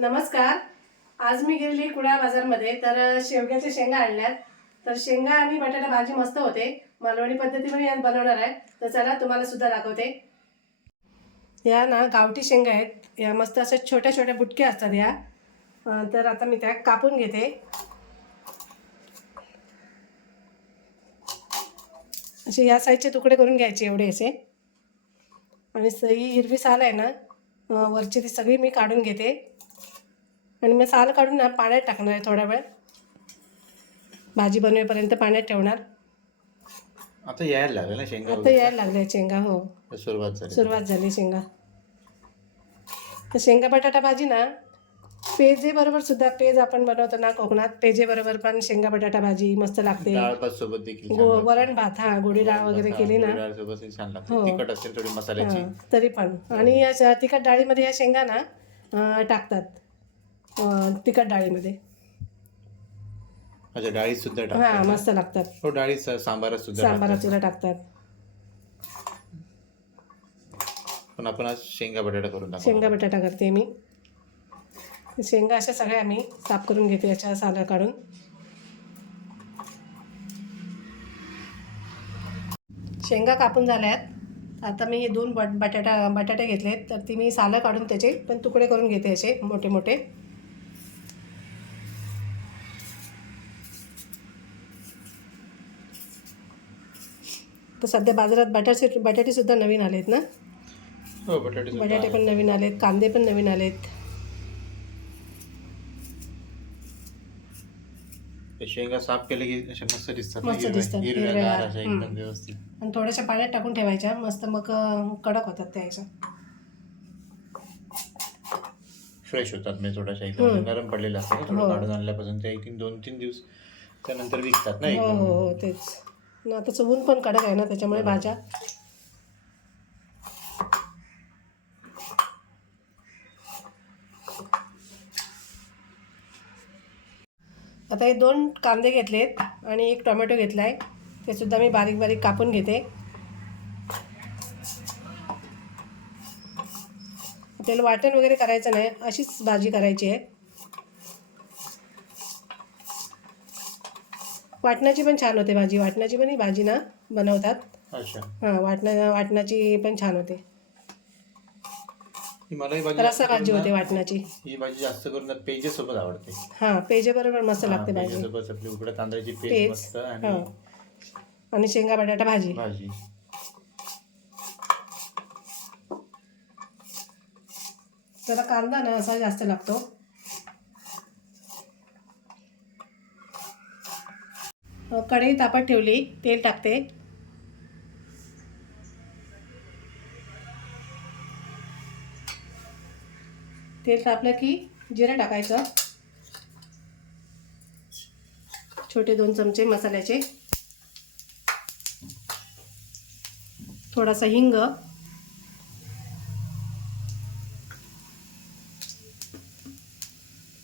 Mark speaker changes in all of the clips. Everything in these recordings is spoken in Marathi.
Speaker 1: नमस्कार. आज मी गेलेली कुडाळ बाजारमध्ये तर शेवग्याच्या शेंगा आणल्यात. तर शेंगा आणि बटाटा भाजी मस्त होते. मालवणी पद्धतीने यात बनवणार आहे. तर चला तुम्हाला सुद्धा दाखवते. या ना गावठी शेंगा आहेत. या मस्त अशा छोट्या छोट्या बुटक्या असतात या. तर आता मी त्या कापून घेते. असे या साईजचे तुकडे करून घ्यायचे एवढे असे. आणि सई हिरवी साल आहे ना वरची ती सगळी मी काढून घेते. आणि मी साल काढून ना पाण्यात टाकणार आहे थोडा वेळ. भाजी बनवेपर्यंत पाण्यात ठेवणार.
Speaker 2: आता यायला लागलं ना शेंगा
Speaker 1: आता यायला लागल्या शेंगा हो.
Speaker 2: वगैरे. सुरुवात झाली.
Speaker 1: सुरुवात झाली शेंगा. तर शेंगा बटाटा भाजी ना पेजे बरोबर सुद्धा पेज आपण बनवतो ना कोकणात. पेजे बरोबर पण शेंगा बटाटा भाजी मस्त लागते.
Speaker 2: डाळ भात सोबत देखील छान
Speaker 1: गो
Speaker 2: लागते.
Speaker 1: वरण भात हा गोडी डाळ वगैरे
Speaker 2: हा,
Speaker 1: केली ना.
Speaker 2: गोडी डाळ सोबत ही छान लागते.
Speaker 1: हो.
Speaker 2: तिखट असेल थोडी मसाल्याची.
Speaker 1: हा, तरी पण. आणि या श- तिखट डाळीमध्ये या शेंगा ना अं, टाकतात. तिखट डाळीमध्ये.
Speaker 2: अच्छा डाळीत सुद्धा
Speaker 1: हा
Speaker 2: टाकतात.
Speaker 1: मस्त लागतात.
Speaker 2: हो डाळीत स- सांबारात सुद्धा
Speaker 1: सांबारात
Speaker 2: टाकतात.
Speaker 1: सुद्धा टाकतात.
Speaker 2: पण आपण आज शेंगा बटाटा करून टाकू
Speaker 1: शेंगा बटाटा करते मी. शेंगा अशा सगळ्या मी साफ करून घेते याच्या साला काढून. शेंगा कापून झाल्यात. आता मी हे दोन बट बटाटा बटाटे घेतलेत तर ती मी सालं काढून त्याचे पण तुकडे करून घेते असे मोठे मोठे तर सध्या बाजारात बटाटे बटाटे सुद्धा नवीन आलेत ना
Speaker 2: हो बटाटे
Speaker 1: बटाटे पण नवीन आलेत कांदे पण नवीन आलेत
Speaker 2: ते शेंगा साफ केले की अशा मस्त दिसतात
Speaker 1: मस्त
Speaker 2: हिरव्या-
Speaker 1: दिसतात,
Speaker 2: हिरव्यागार
Speaker 1: हिरव्यागार.
Speaker 2: अशा
Speaker 1: हम्म.
Speaker 2: एकदम व्यवस्थित
Speaker 1: आणि थोड्याशा पाण्यात टाकून ठेवायच्या मस्त मग अं, कडक होतात त्या ह्याच्या
Speaker 2: फ्रेश होतात म्हणजे थोड्याशा एकदम. नरम पडलेले असतात ना, थोडं
Speaker 1: हो.
Speaker 2: काढून आणल्यापासून ते एक तीन दोन तीन दिवस त्यानंतर विकतात ना
Speaker 1: हो
Speaker 2: एकदम
Speaker 1: हो हो तेच आणि आता ऊन पण कडक आहे ना त्याच्यामुळे भाज्या. आता हे दोन कांदे घेतलेत आणि एक टोमॅटो घेतला आहे ते सुद्धा मी बारीक बारीक कापून घेते. त्याला वाटण वगैरे करायचं नाही अशीच भाजी करायची आहे. वाटणाची पण छान होते भाजी. वाटणाची पण ही भाजी ना बनवतात.
Speaker 2: अच्छा.
Speaker 1: हां वाटणा वाटणाची पण छान होते.
Speaker 2: ही मला ही भाजी जास्त
Speaker 1: भाजी
Speaker 2: करून
Speaker 1: होते
Speaker 2: ना-
Speaker 1: वाटणाची.
Speaker 2: ही भाजी जास्त करून पेजे सोबत आवडते.
Speaker 1: हां पेजे बरोबर मस्त लागते भाजी.
Speaker 2: पेजेसोबत आपली उकडे तांदळाची पेज
Speaker 1: पेज
Speaker 2: मस्त आणि
Speaker 1: हो आणि शेंगा बटाटा भाजी.
Speaker 2: भाजी.
Speaker 1: त्याला कांदा ना असा जास्त लागतो. कढई तापत ठेवली तेल टाकते. तेल तापलं की जिरं टाकायचं. छोटे दोन चमचे मसाल्याचे. थोडासा हिंग.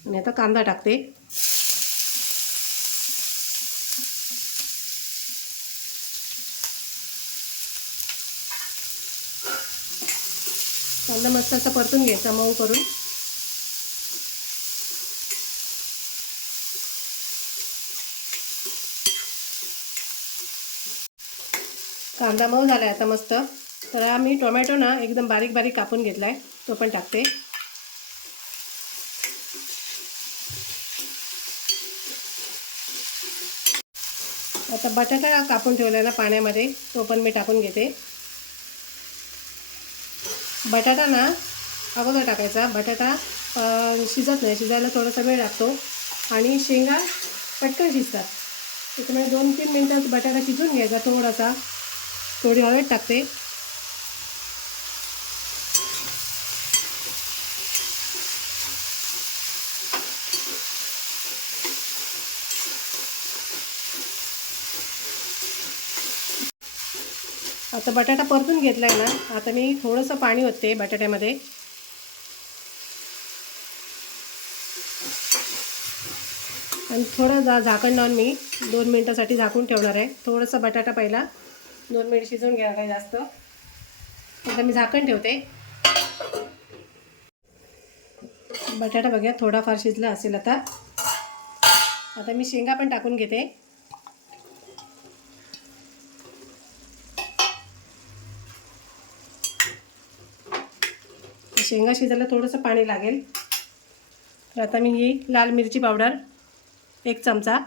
Speaker 1: आणि आता कांदा टाकते. कांदा मस्त असा परतून घ्यायचा मऊ करून. कांदा मऊ झाला आहे आता मस्त. तर हा मी टोमॅटो ना एकदम बारीक बारीक कापून घेतला आहे तो पण टाकते. आता बटाटा कापून ठेवलेला पाण्यामध्ये तो पण मी टाकून घेते. बटाटा ना अगोदर टाकायचा. बटाटा शिजत नाही. शिजायला थोडासा वेळ लागतो. आणि शेंगा पटकन शिजतात. त्याच्यामुळे दोन तीन मिनटात बटाटा शिजून घ्यायचा थोडासा. थोडी हवेत टाकते. आता बटाटा परतून घेतला आहे ना आता मी थोडंसं पाणी ओतते बटाट्यामध्ये. आणि थोडं जा झाकण लावून मी दोन मिनटासाठी झाकून ठेवणार आहे. थोडंसं बटाटा पहिला दोन मिनिट शिजवून घेणार आहे जास्त. आता मी झाकण ठेवते. बटाटा बघा थोडाफार शिजला असेल आता. आता मी शेंगा पण टाकून घेते. शेंगा शिजायला थोडंसं पाणी लागेल. तर आता मी ही लाल मिरची पावडर एक चमचा.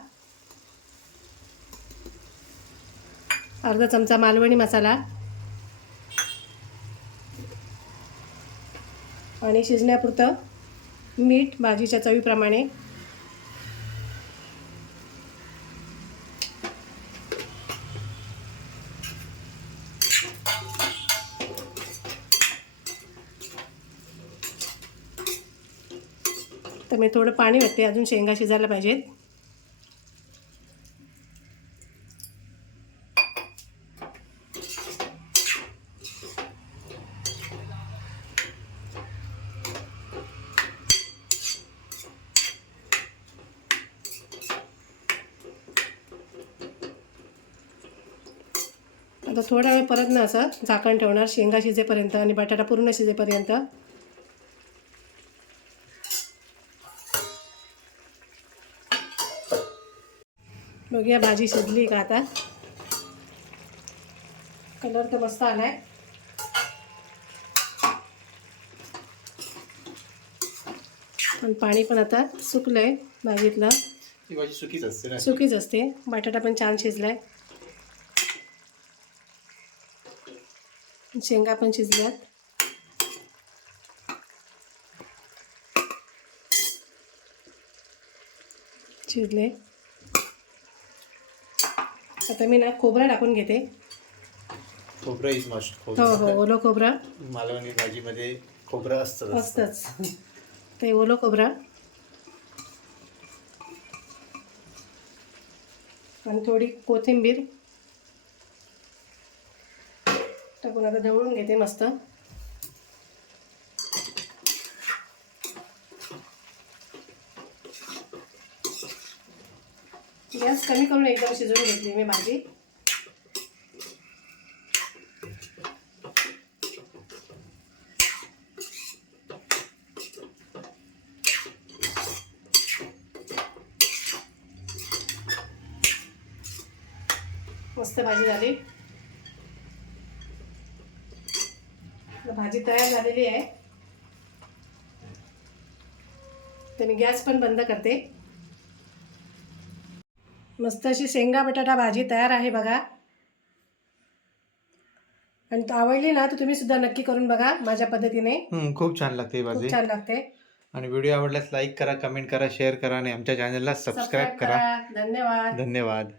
Speaker 1: अर्धा चमचा मालवणी मसाला. आणि शिजण्यापुरतं मीठ भाजीच्या चवीप्रमाणे. तर मी थोडं पाणी वाटते अजून शेंगा शिजायला पाहिजेत. आता थोडा वेळ परत ना असं झाकण ठेवणार. शेंगा शिजेपर्यंत आणि बटाटा पूर्ण शिजेपर्यंत. बघूया भाजी शिजली का आता? कलर तर मस्त आलाय पण पाणी पण आता सुकलंय भाजीतलं.
Speaker 2: ती भाजी सुकीच असते ना.
Speaker 1: सुकीच असते. बटाटा पण छान शिजलाय. शेंगा पण शिजल्यात. शिजले. आता मी ना खोबरा टाकून घेते.
Speaker 2: खोबरं इज मस्ट
Speaker 1: हो हो ओलं खोबरं.
Speaker 2: मालवणी भाजीमध्ये खोबरं असतं
Speaker 1: असतंच. ते ओलं खोबरं. आणि थोडी कोथिंबीर. टाकून आता ढवळून घेते मस्त गॅस कमी करून एकदम शिजवून घेतली मी भाजी. मस्त भाजी झाली. भाजी तयार झालेली आहे. तर मी गॅस पण बंद करते. मस्त अशी शेंगा बटाटा भाजी तयार आहे बघा. आणि तो आवडली ना तर तुम्ही सुद्धा नक्की करून बघा माझ्या पद्धतीने.
Speaker 2: खूप छान लागते ही
Speaker 1: खूप
Speaker 2: भाजी.
Speaker 1: छान लागते.
Speaker 2: आणि व्हिडिओ आवडल्यास लाईक करा कमेंट करा शेअर करा आणि आमच्या चॅनलला सबस्क्राईब करा.
Speaker 1: धन्यवाद.
Speaker 2: धन्यवाद.